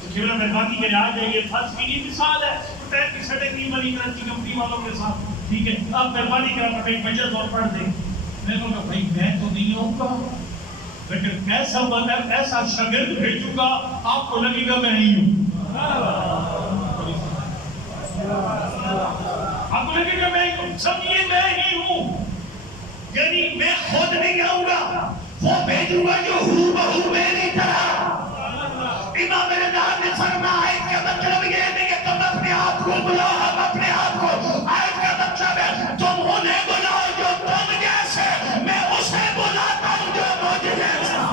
تو کیوں نہ مہربانی کے آ جائیے. فرض کیجیے مثال ہے ٹائم کی سیٹنگ نہیں بنی کراچی کمپنی والوں کے ساتھ, ٹھیک ہے آپ مہربانی کر اپنے مجلس اور پڑھ دیں. میں کہوں گا بھائی میں تو نہیں آؤں گا, لیکن ایسا بندہ ایسا شاگرد بھیجوں گا آپ کو لگے گا میں نہیں ہوں. آپ کو لگے گا میں سمجھیے میں ہی ہوں, یعنی میں خود نہیں آؤں گا, وہ بھیجوں گا جو ہو بہو میری طرح. امام رضا نے فرمایا آیت کا مطلب یہ نہیں کہ تم اپنے آپ کو بلاؤ, ہم اپنے آپ کو. آیت کا مطلب ہے تم انہیں بلاؤ جو تم جیسے, میں اسے بلاتا ہوں جو مجھ جیسا.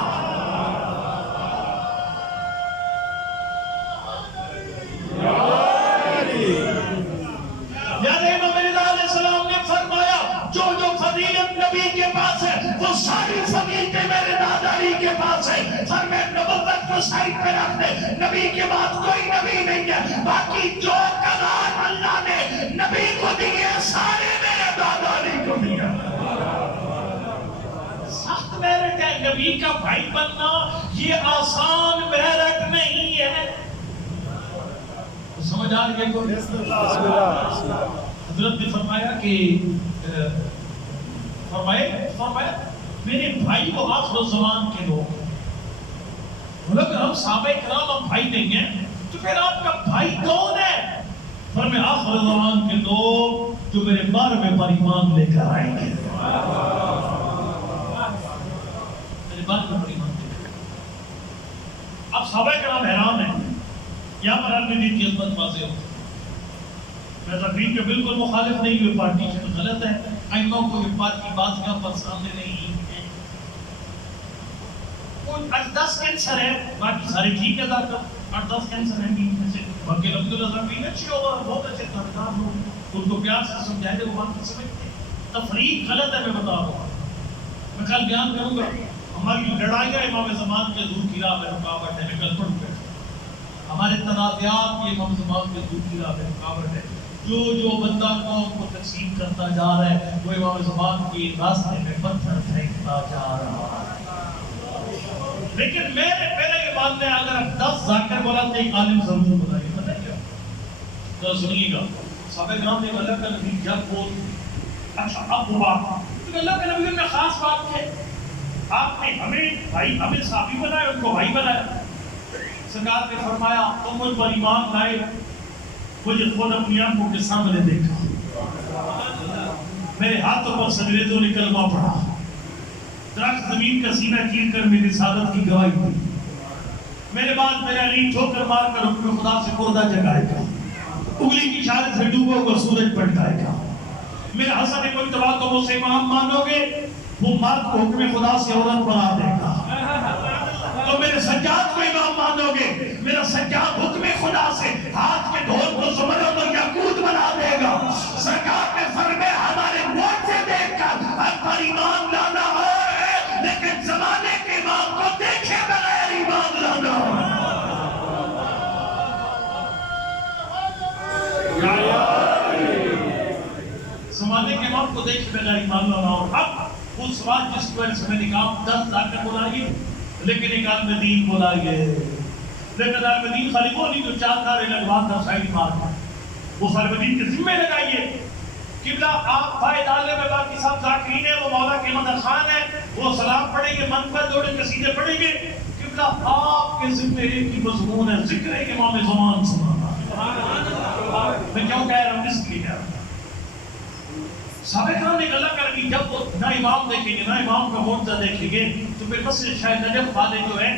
نبی کے پاس ہے وہ ساری فضیلتیں میرے داداری کے پاس ہے. سر میں نبوت کو سائڈ پہ رکھ دے, نبی کے بعد کوئی نبی نہیں ہے. باقی جو کمال اللہ نے نبی کو دیے سارے میرے داداری کو دیے. سخت میرٹ ہے نبی کا بھائی بننا, یہ آسان میرٹ نہیں ہے. سمجھ آ رہی ہے کوئی؟ حضرت نے فرمایا کہ فرمایا میرے بھائی کو آخر زمان کے لوگ, اگر ہم صحابہ کرام ہم بھائی نہیں ہیں تو پھر آپ کا بھائی کون ہے؟ فرمایا آخر زمان کے لوگ جو میرے بارے میں پر ایمان لے کر آئیں گے. میرے بارے میں پر ایمان لے کر. اب صحابہ کرام حیران ہیں. یہاں پر آپ نے دین کی عظمت واضح ہوتی ہے. میں تقریر کے بالکل مخالف نہیں ہوئی, پارٹیشن غلط ہے. ائمہ کو یہ بات کی بات یہاں پر سامنے نہیں ہے. کوئی 8-10 کینسر ہے, باقی سارے ٹھیک ہے. 8-10 کینسر ہیں بھی میں سے. باقی الحمدللہ بھی اچھے ہو, بہت اچھے کاردار لوگ, ان کو پیار سے سمجھائے تھے وہ بات سمجھتے. تفریق غلط ہے, میں بتا رہا ہوں. میں کل بیان کروں گا ہماری لڑائیاں امام زمان کے حضور کی راہ میں رکاوٹ ہے، نکل پڑ گئے. ہمارے تنازعات یہ امام زمان کے حضور کی راہ میں رکاوٹ ہے. جو بندہ قوم کو تقسیم کرتا جا رہا ہے وہ امام زمان کے راستے میں پتھر پھینکتا جا رہا ہے. لیکن میرا یہ ماننا ہے اگر آپ 10 ذاکر بلاتے ایک عالم ضرور بلائیے. پتہ کیا؟ تو سنیے گا صحابہ کرام نے اللہ کا نبی جب وہ اچھا اب وہ بات تو اللہ کے نبی میں خاص بات ہے آپ نے ہمیں بھائی ہمیں صحابی بنایا ان کو بھائی بنایا. سرکار نے فرمایا تم مجھ پر ایمان لائے مجھے خود اپنی آنکھوں کے سامنے دیکھا میرے ہاتھوں پر سجدے نے کلمہ پڑھا درخت زمین کا سینہ چیر کر میری سعادت کی گواہی دی. میرے بعد میرے علی ٹھوکر مار کر حکم خدا سے مردہ جگائے گا انگلی کی اشارے سے ڈوبو کو سورج پلٹائے گا. میرے حسن مجتبیٰ کو وہ سے امام مانو گے وہ مرد کو حکم خدا سے عورت بنا دے گا. تو میرے سجاد کو امام مانو گے میرا سجاد حکم خدا سے ہاتھ کے ڈھول کو زمرد اور یاقوت بنا دے گا. سرکار نے فرمایا ہمارے موت سے دیکھ کر ہم پر ایمان لانا ہے لیکن زمانے کے امام کو دیکھے بغیر ایمان لانا ہے. زمانے کے امام کو دیکھے بغیر ایمان لانا. اور اب وہ سوال جس کی وجہ سے میں نے کہا 10 ذاکر بلائیے لیکن ایک عالم دین بلائیے. لیکن عالم دین خالی وہ نہیں جو 4 نعرے لگوا کر سائڈ مارتا وہ عالم دین کے ذمہ لگائیے. قبلہ آپ فائد عالم میں باقی صاحب ذاکرین ہیں وہ مولا کے مدد خان ہیں وہ سلام پڑھیں گے منفر جوڑے قصیدے پڑھیں گے. قبلہ آپ کے ذمہ ایک ہی مضمون ہے ذکر امام زمان سنانا. میں کیوں کہہ رہا ہوں اس لیے کہہ رہا ہوں صحابہ کرام نے اللہ کر کہ جب وہ نہ امام دیکھیں گے نہ امام کا معجزہ دیکھیں گے تو پھر مسجد شاہ نجف والے جو ہیں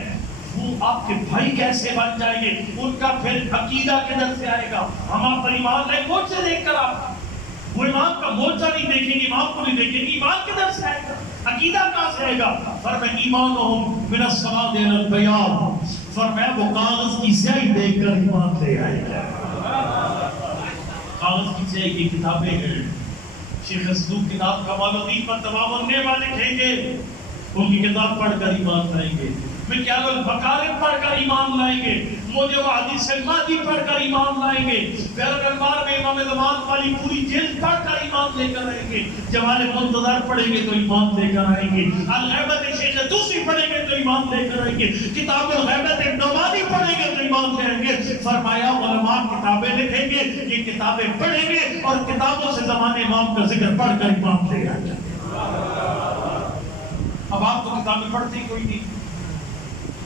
وہ آپ کے بھائی کیسے بن جائیں گے. ان کا پھر عقیدہ کدھر سے آئے گا. ہم آپ پر ایمان لائے معجزے دیکھ کر آپ وہ امام کا معجزہ نہیں دیکھیں گے امام کو نہیں دیکھیں گے ایمان کدھر سے آئے گا عقیدہ کہاں سے آئے گا. فرمایا ایمانہم من السواد الی البیاض فرمایا وہ کاغذ کی سیاہی دیکھ کر ایمان لے آئے گا. کاغذ کی سیاہی کی کتابیں ہیں شیخ صدوق کتاب کمال الدین پر تمام النعمہ لکھیں گے ان کی کتاب پڑھ کر ایمان لائیں گے. مکیال المکارم پڑھ کر ایمان لائیں گے. مجھے وہ حدیث المادی پڑھ کر ایمان لائیں گے. پھر انوار میں امام زمان والی پوری جلد پڑھ کر ایمان لے کر آئیں گے. جمال منتظر پڑھیں گے تو ایمان لے کر آئیں گے. الغیبت شیخ دوسری پڑھیں گے تو ایمان لے کر آئیں گے. کتاب الغیبت نوانی پڑھیں گے تو ایمان لے آئیں گے. فرمایا علماء کتابیں لکھیں گے یہ کتابیں پڑھیں گے اور کتابوں سے زمانے امام کا ذکر پڑھ کر ایمان لے آئیں گے. اب آپ تو کتابیں پڑھتے ہی کوئی نہیں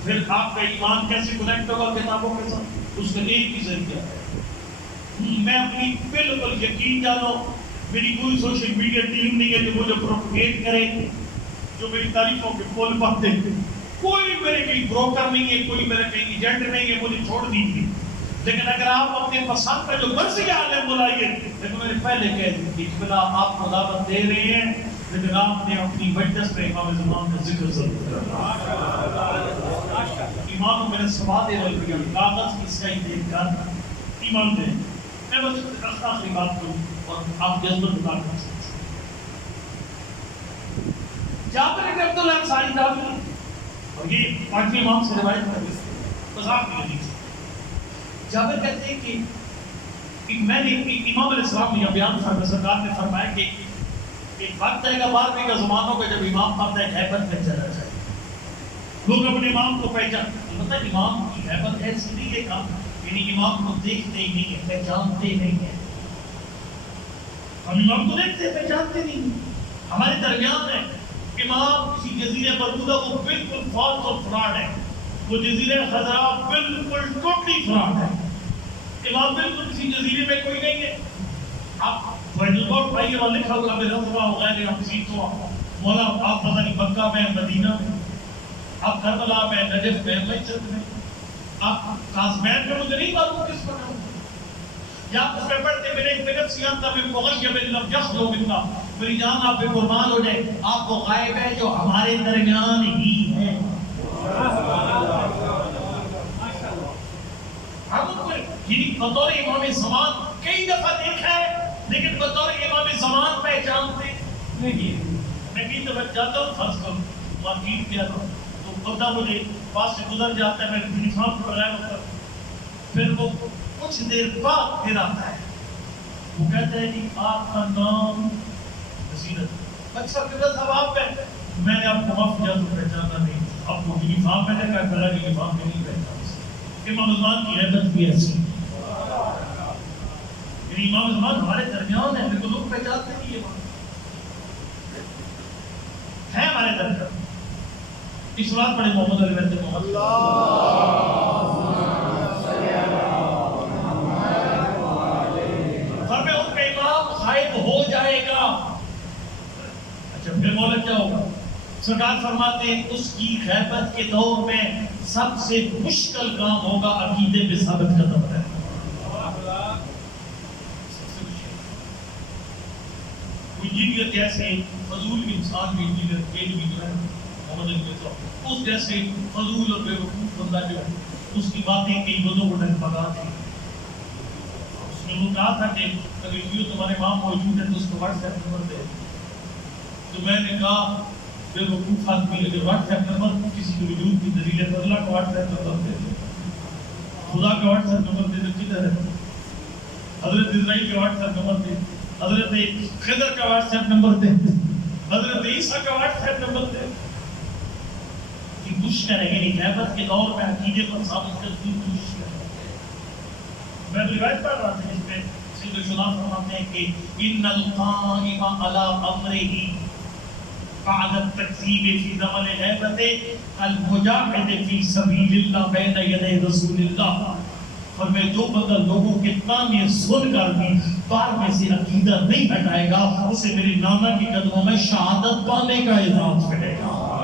پھر آپ کا ایمان کیسے کنیکٹ ہوگا کتابوں کے ساتھ. اس کا ایک ہی ذریعہ ہے میں اپنی بالکل یقین جانو میری کوئی سوشل میڈیا ٹیم نہیں ہے جو مجھے پروپیگیٹ کرے جو میری تعریفوں کے پول پڑھتے کوئی میرے کہیں بروکر نہیں ہے کوئی میرے کہیں ایجنٹ نہیں ہے مجھے چھوڑ دیجیے. لیکن اگر آپ اپنے پسند کا جو مرضی عالم بلائیے لیکن میں نے پہلے کہہ دی کہ بلا آپ کو دعوت دے رہے ہیں لیکن آپ نے اپنی مجلس میں امام زمان کا ذکر ضرور کرنا. ایمان میرے سواد ہے کاغذ کی سیاہی دیکھ کر ایمان دے. میں بس آخری بات کروں اور آپ جذبت بتا کر سکتے جابر بن عبداللہ انصاری تابعی اور یہ پانچویں امام سے روایت ہے بس آخری حدیث جابر کہتے ہیں کہ میں نے امام علیہ السلام نے بیان فرمایا سرکار نے فرمایا کہ ایک وقت آئے گا 12ویں کا زمانہ ہوگا جب امام پڑھتا ہے ہیبت میں چلا جائے لوگ اپنے امام کو پہچان مطلب امام کی ہیبت ایسی نہیں ہے کام یعنی امام کو دیکھتے ہی نہیں ہے پہچانتے نہیں ہیں. ہم امام کو دیکھتے پہچانتے نہیں ہیں. ہمارے درمیان ہے امام کسی جزیرے پر بودا وہ بالکل فالس اور فراڈ ہے. وہ جزیرے خضراء بالکل ٹوٹلی فراڈ ہے. امام بالکل کسی جزیرے میں کوئی نہیں ہے. آپ فیضلبورڈ بھائی وہاں لکھا ہوا میں رضوا وغیرہ ہم سیکھ ہوا مولا آپ پتہ نہیں مکہ میں مدینہ میں آپ کربلا میں نجف میں مسجد میں آپ کازمین میں مجھے نہیں معلوم کس پر ہوں یا اس میں پڑھتے میرے ایک منٹ سیانتا میں مغیب لم یخلو منا میری جان آپ پہ قربان ہو جائے آپ وہ غائب ہے جو ہمارے درمیان ہی ہے. ہم کو یعنی بطور امام زمان کئی دفعہ دیکھا ہے لیکن بطور امام زمان پہچانتے نہیں. میں کئی دفعہ جاتا ہوں فرض کروں مارکیٹ گیا تھا تو بندہ مجھے پاس سے گزر جاتا ہے، میں یونیفارم پر لگایا ہوتا، پھر وہ کچھ دیر بعد پھر آتا ہے، وہ کہتا ہے جی آپ کا نام نصیرت، اچھا قبلہ صاحب آپ ہے، میں نے آپ کو معاف کیا تو پہچانا نہیں، آپ کو یونیفارم پہنے کا بڑا یونیفارم میں نہیں پہنتا۔ امام عثمان کی عبادت بھی ایسی، یعنی امام عثمان ہمارے درمیان ہے، میرے کو لوگ پہچانتے نہیں ہے ہمارے درمیان۔ اس بات پڑے محمد علی بیت محمد فرمے ان کا امام غائب ہو جائے گا۔ اچھا پھر مولا کیا ہوگا؟ سرکار فرماتے ہیں اس کی غیبت کے دور میں سب سے مشکل کام ہوگا عقیدے پہ ثابت قدم رہنا۔ انجینئر جیسے فضول انسان بھی انجینئر کیل بھی جو ہے محمد علی بیت اس جیسے فضول اور بیوقوف بندہ جو ہے اس کی باتیں کئی بدوں کو ڈگمگا تھی۔ اس نے وہ کہا تھا کہ اگر یہ تمہارے وہاں موجود ہے تو اس کو واٹس ایپ نمبر دے، تو میں نے کہا بے وقوف آدمی اگر واٹس ایپ نمبر کسی کے وجود کی دلیل ہے تو اللہ کا واٹس ایپ نمبر دے، خدا کا واٹس ایپ نمبر دے تو کدھر ہے؟ حضرت اسرائیل کا واٹس ایپ نمبر دے، حضرت خضر کا واٹس ایپ نمبر دے، حضرت عیسیٰ کا واٹس ایپ نمبر دے۔ یہ مشکل ہے، یعنی غیبت کے دور میں عقیدے پر ثابت کرتی مشکل ہے۔ میں روایت پڑھ رہا تھا جس میں سید شدان فرماتے ہیں کہ ان القائم علی امرہ بعد التکذیب فی زمن غیبت المجاہد فی سبیل اللہ بین یدی رسول اللہ۔ اور میں جو بندہ لوگوں کے تانے سن کر بھی بار میں سے عقیدہ نہیں ہٹائے گا، اسے میرے نانا کے قدموں میں شہادت پانے کا اعزاز ملے گا۔